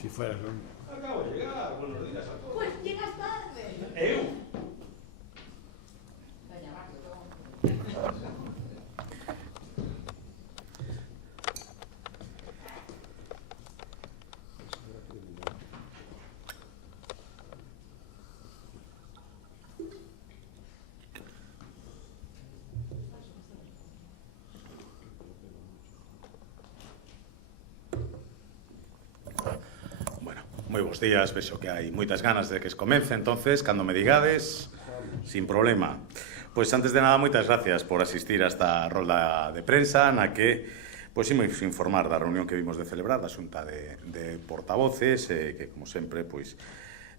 Si fueras un... Acabo de llegar, buenos días a todos. Pues llegas tarde. Moi bons días, vexo que hai moitas ganas de que es comece, entonces, cando me digades, sin problema. Pois, antes de nada, moitas gracias por asistir a esta rolda de prensa na que, pois, imos informar da reunión que vimos de celebrar da Xunta de Portavoces, que, como sempre, pois,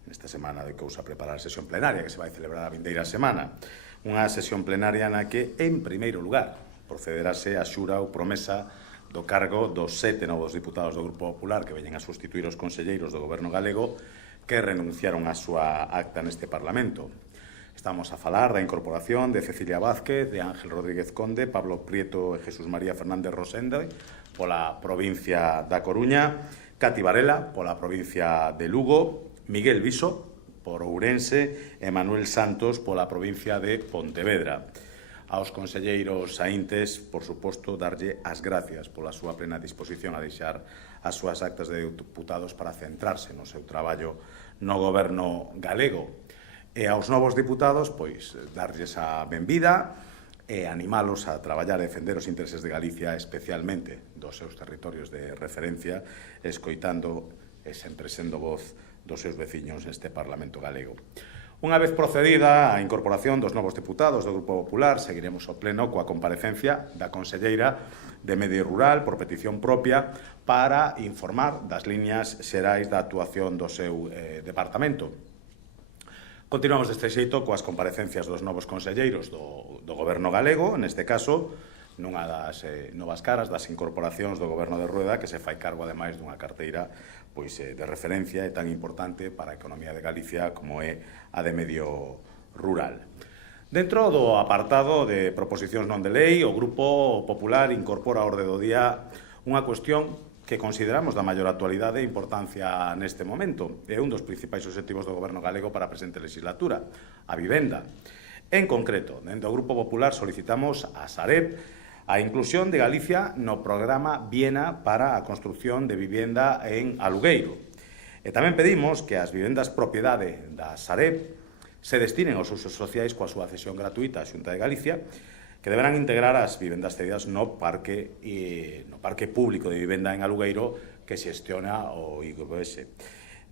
nesta semana de cousa preparar a sesión plenaria que se vai celebrar a vindeira semana. Unha sesión plenaria na que, en primeiro lugar, procederase a xura ou promesa do cargo dos 7 novos diputados do Grupo Popular que veñen a sustituir os conselleiros do Goberno galego que renunciaron á súa acta neste Parlamento. Estamos a falar da incorporación de Cecilia Vázquez, de Ángel Rodríguez Conde, Pablo Prieto e Jesús María Fernández Rosende pola provincia da Coruña, Cati Varela pola provincia de Lugo, Miguel Viso por Ourense e Manuel Santos pola provincia de Pontevedra. Aos conselleiros saíntes, por suposto, darlle as gracias pola súa plena disposición a deixar as súas actas de diputados para centrarse no seu traballo no goberno galego. E aos novos diputados, pois, darlles a benvida e animalos a traballar e defender os intereses de Galicia, especialmente dos seus territorios de referencia, escoitando e sempre sendo voz dos seus veciños neste Parlamento galego. Unha vez procedida a incorporación dos novos diputados do Grupo Popular, seguiremos o pleno coa comparecencia da conselleira de Medio Rural por petición propia para informar das liñas xerais da actuación do seu departamento. Continuamos deste xeito coas comparecencias dos novos conselleiros do Goberno galego, neste caso, nunha das novas caras das incorporacións do Goberno de Rueda que se fai cargo, ademais, dunha carteira pois, de referencia e tan importante para a economía de Galicia como é a de Medio Rural. Dentro do apartado de proposicións non de lei, o Grupo Popular incorpora a orde do día unha cuestión que consideramos da maior actualidade e importancia neste momento. É un dos principais obxectivos do Goberno galego para a presente legislatura, a vivenda. En concreto, dentro do Grupo Popular solicitamos a Sareb a inclusión de Galicia no programa Viena para a construción de vivenda en alugueiro. E tamén pedimos que as vivendas propiedade da Sareb se destinen aos usos sociais coa súa cesión gratuita á Xunta de Galicia, que deberán integrar as vivendas cedidas no parque público de vivenda en alugueiro que xestiona o IGVS.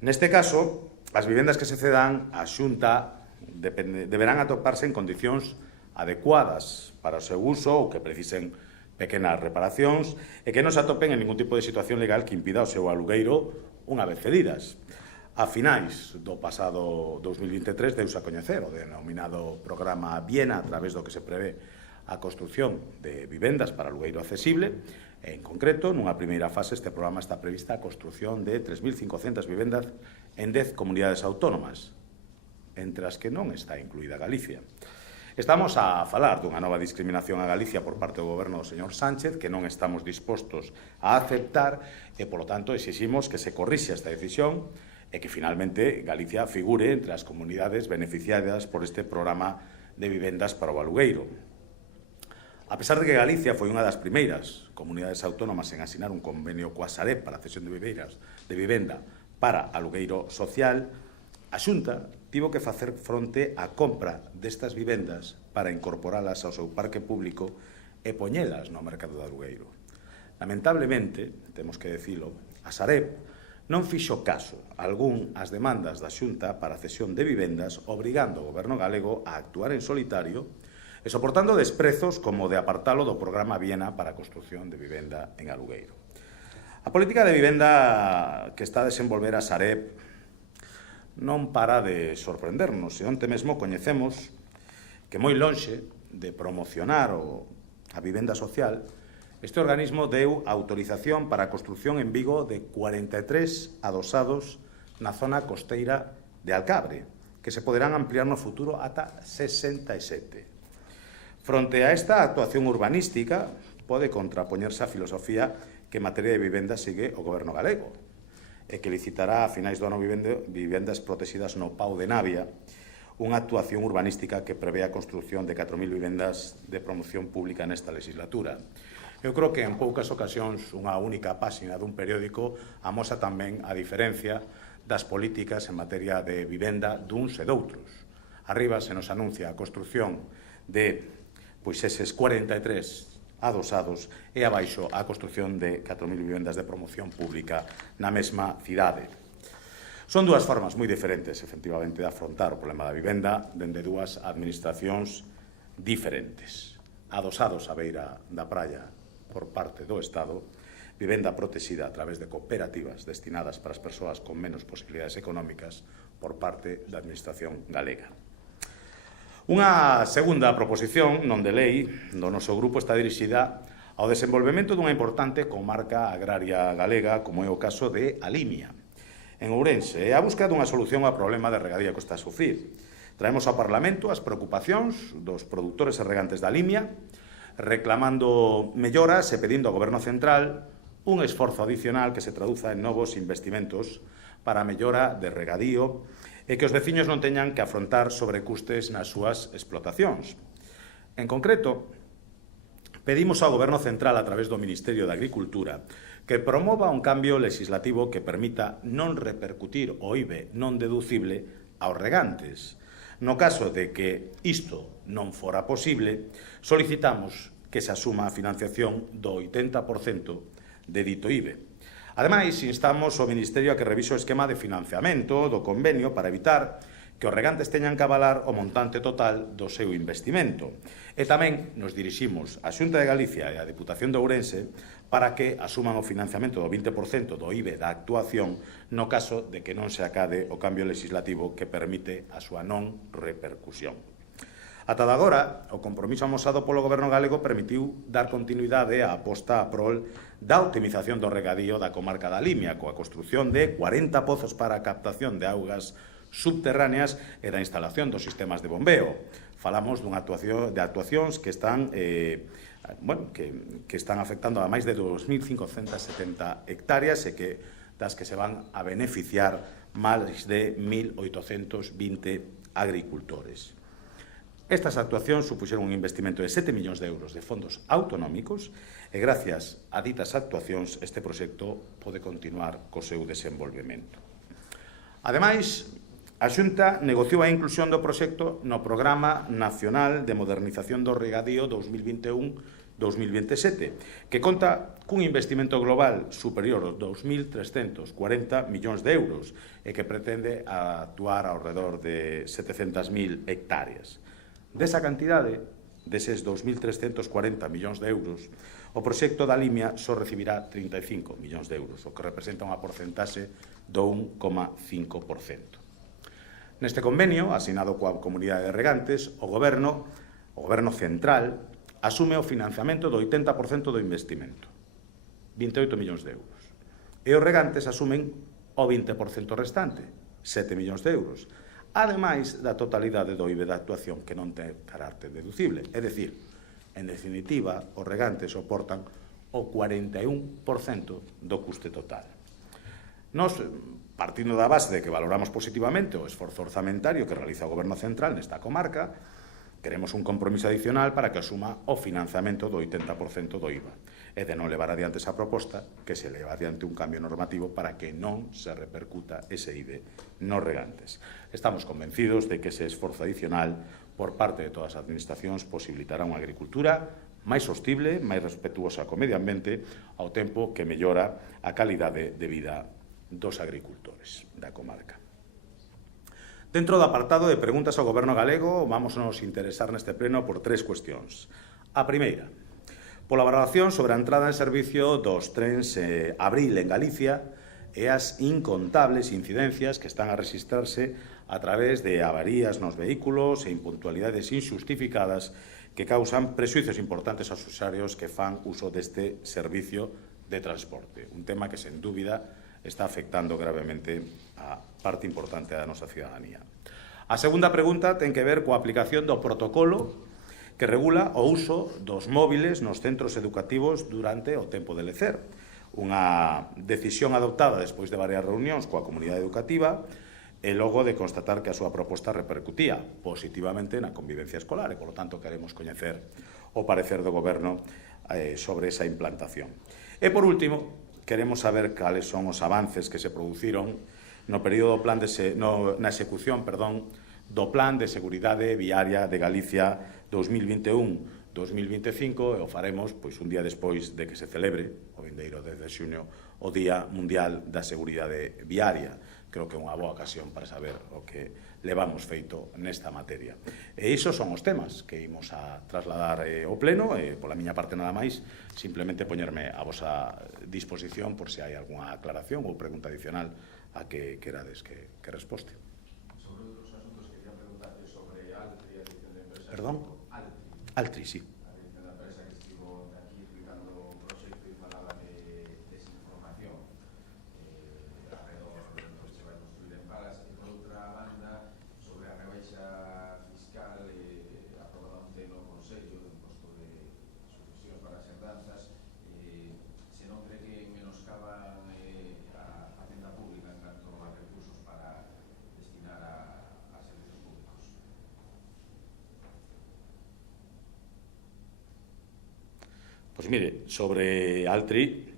Neste caso, as vivendas que se cedan á Xunta deberán atoparse en condicións adecuadas para o seu uso ou que precisen pequenas reparacións e que non se atopen en ningún tipo de situación legal que impida o seu alugueiro unha vez cedidas. A finais do pasado 2023 deuse a coñecer o denominado programa Viena a través do que se prevé a construción de vivendas para alugueiro accesible. En concreto, nunha primeira fase, este programa está prevista a construción de 3.500 vivendas en 10 comunidades autónomas, entre as que non está incluída Galicia. Estamos a falar dunha nova discriminación a Galicia por parte do goberno do señor Sánchez que non estamos dispostos a aceptar e, polo tanto, exiximos que se corrixe esta decisión e que, finalmente, Galicia figure entre as comunidades beneficiadas por este programa de vivendas para o alugueiro. A pesar de que Galicia foi unha das primeiras comunidades autónomas en asinar un convenio coa Sareb para a cesión de vivenda para alugueiro social, a Xunta tivo que facer fronte á compra destas vivendas para incorporalas ao seu parque público e poñelas no mercado de alugueiro. Lamentablemente, temos que dicilo, a Sareb non fixo caso algún ás demandas da Xunta para a cesión de vivendas, obrigando o goberno galego a actuar en solitario e soportando desprezos como de apartalo do programa Viena para a construción de vivenda en alugueiro. A política de vivenda que está a desenvolver a Sareb non para de sorprendernos, e onte mesmo coñecemos que moi lonxe de promocionar a vivenda social, este organismo deu autorización para a construción en Vigo de 43 adosados na zona costeira de Alcabre, que se poderán ampliar no futuro ata 67. Fronte a esta actuación urbanística, pode contrapoñerse á filosofía que en materia de vivenda sigue o Goberno galego, e que licitará a finais do ano vivendas protegidas no Pau de Navia, unha actuación urbanística que prevé a construción de 4.000 vivendas de promoción pública nesta legislatura. Eu creo que en poucas ocasións unha única páxina dun periódico amosa tamén a diferencia das políticas en materia de vivenda duns e doutros. Arriba se nos anuncia a construción de eses 43 adosados e abaixo a construción de 4.000 vivendas de promoción pública na mesma cidade. Son dúas formas moi diferentes, efectivamente, de afrontar o problema da vivenda dende dúas administracións diferentes. Adosados á beira da praia por parte do Estado, vivenda protexida a través de cooperativas destinadas para as persoas con menos posibilidades económicas por parte da administración galega. Unha segunda proposición non de lei do noso grupo está dirixida ao desenvolvemento dunha importante comarca agraria galega, como é o caso de A Limia, en Ourense, e a busca dunha solución ao problema de regadío que está a sufrir. Traemos ao Parlamento as preocupacións dos produtores e regantes da Limia, reclamando melloras e pedindo ao Goberno Central un esforzo adicional que se traduza en novos investimentos para a mellora de regadío e que os veciños non teñan que afrontar sobrecustes nas súas explotacións. En concreto, pedimos ao Goberno Central a través do Ministerio de Agricultura que promova un cambio legislativo que permita non repercutir o IVE non deducible aos regantes. No caso de que isto non fora posible, solicitamos que se asuma a financiación do 80% de dito IVE. Ademais, instamos ao Ministerio a que revise o esquema de financiamento do convenio para evitar que os regantes teñan que avalar o montante total do seu investimento. E tamén nos diriximos á Xunta de Galicia e á Deputación de Ourense para que asuman o financiamento do 20% do IVE da actuación no caso de que non se acade o cambio legislativo que permite a súa non repercusión. Ata de agora, o compromiso amosado polo Goberno galego permitiu dar continuidade á aposta a prol da optimización do regadío da comarca da Limia, coa construción de 40 pozos para a captación de augas subterráneas e da instalación dos sistemas de bombeo. Falamos de actuacións que están que están afectando a máis de 2.570 hectáreas e das que se van a beneficiar máis de 1.820 agricultores. Estas actuacións supuxeron un investimento de 7 millóns de euros de fondos autonómicos e, gracias a ditas actuacións, este proxecto pode continuar co seu desenvolvemento. Ademais, a Xunta negociou a inclusión do proxecto no Programa Nacional de Modernización do Regadío 2021-2027, que conta cun investimento global superior aos 2.340 millóns de euros e que pretende actuar ao redor de 700.000 hectáreas. Desa cantidade, deses 2.340 millóns de euros, o proxecto da Limia só recibirá 35 millóns de euros, o que representa unha porcentaxe do 1,5%. Neste convenio, asinado coa Comunidade de Regantes, o Goberno Central asume o financiamento do 80% do investimento, 28 millóns de euros, e os regantes asumen o 20% restante, 7 millóns de euros, ademais da totalidade do IVE da actuación que non ten carácter deducible. É dicir, en definitiva, os regantes soportan o 41% do custe total. Nos, partindo da base de que valoramos positivamente o esforzo orzamentario que realiza o Goberno Central nesta comarca, queremos un compromiso adicional para que asuma o financiamento do 80% do IVA e de non levar adiante esa proposta, que se leva adiante un cambio normativo para que non se repercuta ese IVE nos regantes. Estamos convencidos de que ese esforzo adicional por parte de todas as administracións posibilitará unha agricultura máis sostible, máis respetuosa co medio ambiente, ao tempo que mellora a calidade de vida dos agricultores da comarca. Dentro do apartado de preguntas ao Goberno galego, vamos nos interesar neste pleno por tres cuestións. A primeira, pola valoración sobre a entrada en servicio dos trens Abril en Galicia e as incontables incidencias que están a registrarse a través de avarías nos vehículos e impuntualidades injustificadas que causan prexuizos importantes aos usuarios que fan uso deste servicio de transporte. Un tema que, sen dúbida, está afectando gravemente a parte importante da nosa cidadanía. A segunda pregunta ten que ver coa aplicación do protocolo que regula o uso dos móviles nos centros educativos durante o tempo de lecer. Unha decisión adoptada despois de varias reunións coa comunidade educativa e logo de constatar que a súa proposta repercutía positivamente na convivencia escolar e, polo tanto, queremos coñecer o parecer do Goberno sobre esa implantación. E, por último, queremos saber cales son os avances que se produciron no período na execución do Plan de Seguridade Viaria de Galicia 2021-2025 e o faremos un día despois de que se celebre o vindeiro 10 de xuño o Día Mundial da Seguridade Viaria. Creo que é unha boa ocasión para saber o que levamos feito nesta materia. E iso son os temas que imos a trasladar ao Pleno e, pola miña parte nada máis, simplemente poñerme a vosa disposición por se hai algunha aclaración ou pregunta adicional a que querades que resposte. Sobre outros asuntos, quería preguntarle sobre Altri, a edición de empresa. Perdón? Altri, sí. A edición da empresa que estivo aquí explicando un proxecto e falaba de desinformación alrededor do que se vai construir en Palas. E, por outra banda, sobre a rebaixa fiscal aprobada onte no Consello do imposto de sucesións para as herdanzas, se non cree que menoscaban a facenda pública en canto a recursos para destinar a servicios públicos. Pois mire, sobre Altri,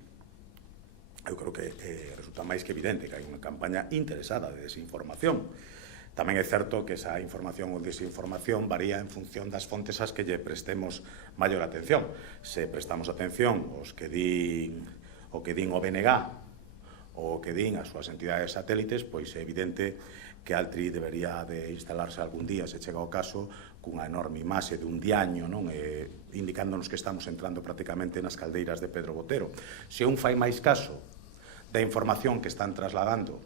eu creo que resulta máis que evidente que hai unha campaña interesada de desinformación. Tamén é certo que esa información ou desinformación varía en función das fontes ás que lle prestemos maior atención. Se prestamos atención aos que din o BNG ou o que din as súas entidades satélites, pois é evidente que Altri debería de instalarse algún día, se chega ao caso, cunha enorme imaxe dun diaño, indicándonos que estamos entrando prácticamente nas caldeiras de Pedro Botero. Se un fai máis caso da información que están trasladando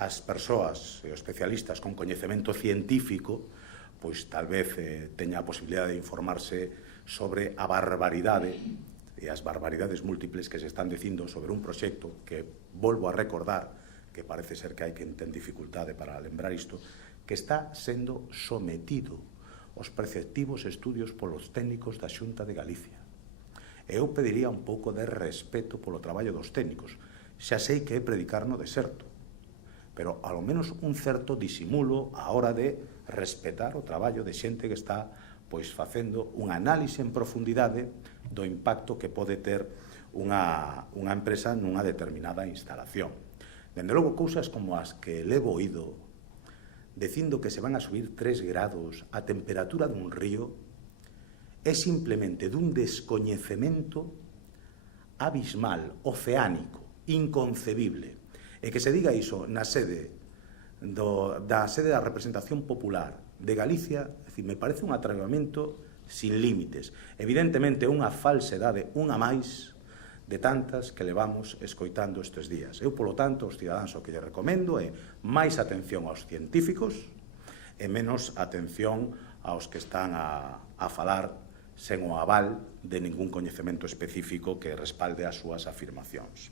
as persoas e os especialistas con coñecemento científico, pois tal vez teña a posibilidade de informarse sobre a barbaridade e as barbaridades múltiples que se están dicindo sobre un proxecto que, volvo a recordar, que parece ser que hai quen ten dificultade para lembrar isto, que está sendo sometido aos preceptivos estudios polos técnicos da Xunta de Galicia. Eu pediría un pouco de respeto polo traballo dos técnicos. Xa sei que é predicar no deserto, pero ao menos un certo disimulo á hora de respetar o traballo de xente que está facendo unha análise en profundidade do impacto que pode ter unha empresa nunha determinada instalación. Dende logo, cousas como as que levo oído dicindo que se van a subir 3 grados a temperatura dun río é simplemente dun descoñecemento abismal, oceánico, inconcebible. E que se diga iso na sede da representación popular de Galicia, me parece un atrevamento sin límites. Evidentemente, unha falsedade, unha máis de tantas que levamos escoitando estes días. Eu, polo tanto, os cidadáns o que lle recomendo é máis atención aos científicos e menos atención aos que están a falar sen o aval de ningún coñecemento específico que respalde as súas afirmacións.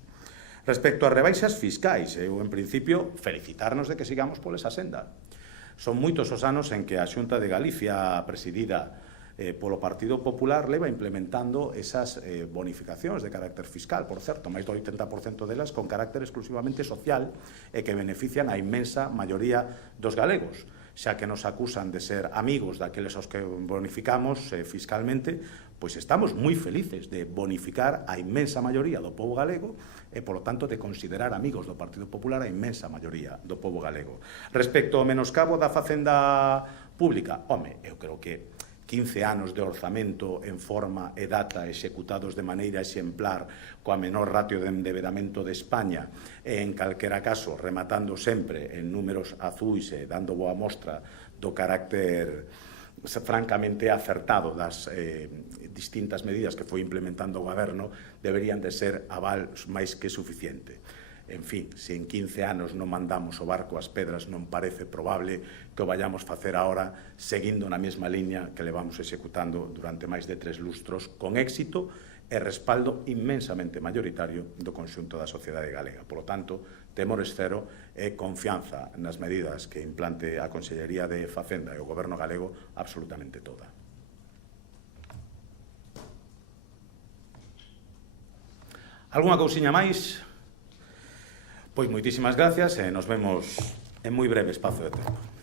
Respecto ás rebaixas fiscais, eu, en principio, felicitarnos de que sigamos por esa senda. Son moitos os anos en que a Xunta de Galicia, presidida polo Partido Popular, leva implementando esas bonificacións de carácter fiscal, por certo, máis do 80% delas con carácter exclusivamente social e que benefician a inmensa maioría dos galegos, xa que nos acusan de ser amigos daqueles aos que bonificamos fiscalmente, pois estamos moi felices de bonificar a inmensa maioría do pobo galego e, polo tanto, de considerar amigos do Partido Popular a inmensa maioría do pobo galego. Respecto ao menoscabo da facenda pública, eu creo que 15 anos de orzamento en forma e data executados de maneira exemplar coa menor ratio de endevedamento de España e, en calquera caso, rematando sempre en números azuis e dando boa mostra do carácter francamente acertado das distintas medidas que foi implementando o Goberno, deberían de ser aval máis que suficiente. En fin, se en 15 anos non mandamos o barco ás pedras, non parece probable que o vayamos facer agora seguindo na mesma liña que levamos executando durante máis de 3 lustros con éxito e respaldo inmensamente mayoritario do conxunto da sociedade galega. Por lo tanto, temores cero e confianza nas medidas que implante a Consellería de Facenda e o Goberno galego absolutamente toda. Algunha cousiña máis? Pois moitísimas gracias e nos vemos en moi breve espazo de tempo.